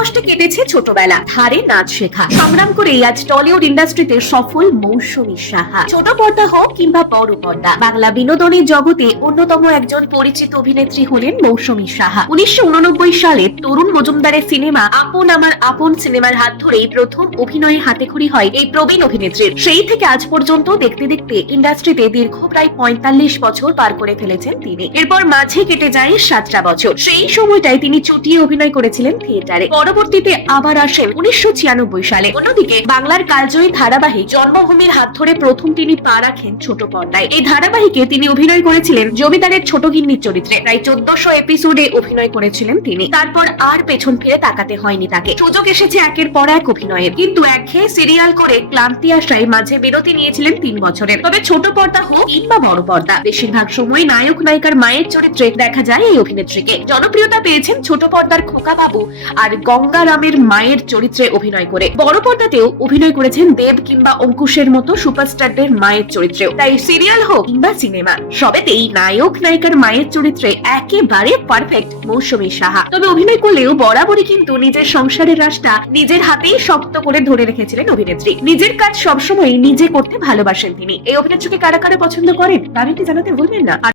কষ্টে কেটেছে ছোটবেলা। ধারে নাচ শেখা। সংগ্রাম করে আজ টলিউড ইন্ডাস্ট্রিতে সফল মৌসুমী সাহা। ছোট পর্দা হোক কিংবা বড় পর্দা, বাংলা বিনোদনের জগতে অন্যতম একজন পরিচিত অভিনেত্রী হলেন মৌসুমী সাহা। উনিশশো সালে তরুণ মজুমদারের সিনেমা আপন আমার আপন সিনেমার হাত ধরেই প্রথম অভিনয়ে হাতেখড়ি হয় এই প্রবীণ অভিনেত্রীর। সেই থেকে আজ পর্যন্ত দেখতে দেখতে ইন্ডাস্ট্রিতে দীর্ঘ প্রায় পঁয়তাল্লিশ বছর পার করে ফেলেছেন তিনি। এরপর মাঝে কেটে যায় সাতটা বছর। সেই সময়টায় তিনি চুটিয়ে অভিনয় করেছিলেন থিয়েটারে। পরবর্তীতে আবার আসেন উনিশশো সালে। অন্যদিকে বাংলার কালজয়ী ধারাবাহিক জন্মভূমির হাত ধরে প্রথম তিনি পা রাখেন ছোট পর্দায়। এই ধারাবাহিকে তিনি অভিনয় করেছিলেন জমিদারের ছোট গিন্নির চরিত্রে। প্রায় চোদ্দশো এপিসোডে অভিনয় করেছিলেন তিনি। তারপর আর পেছন ফিরে তাকাতে হয়নি তাকে। সুযোগ এসেছে একের পর এক অভিনয়ের। কিন্তু একঘেয়ে সিরিয়াল করে ক্লান্তি আসায় মাঝে বিরতি নিয়েছিলেন তিন বছরের। তবে ছোট পর্দা হোক কিংবা বড় পর্দা, বেশিরভাগ সময় নায়ক নায়িকার মায়ের চরিত্রে দেখা যায় এই অভিনেত্রীকে। জনপ্রিয়তা পেয়েছেন ছোট পর্দার খোকা বাবু আর গঙ্গারামের মায়ের চরিত্রে অভিনয় করে। বড় পর্দাতেও অভিনয় করেছেন দেব কিংবা অঙ্কুশের মতো সুপারস্টারদের মায়ের চরিত্রেও। তাই সিরিয়াল হোক কিংবা সিনেমা, সবেতেই নায়ক, নায়িকার মায়ের চরিত্রে একেবারে পারফেক্ট মৌসুমী সাহা। তবে অভিনয় করলেও বরাবরই কিন্তু নিজের সংসারের রাস্তা নিজের হাতেই শক্ত করে ধরে রেখেছিলেন অভিনেত্রী। নিজের কাজ সবসময় নিজে করতে ভালোবাসেন তিনি। এই অভিনেত্রীকে কারা কারা পছন্দ করেন কমেন্টে জানাতে ভুলবেন না?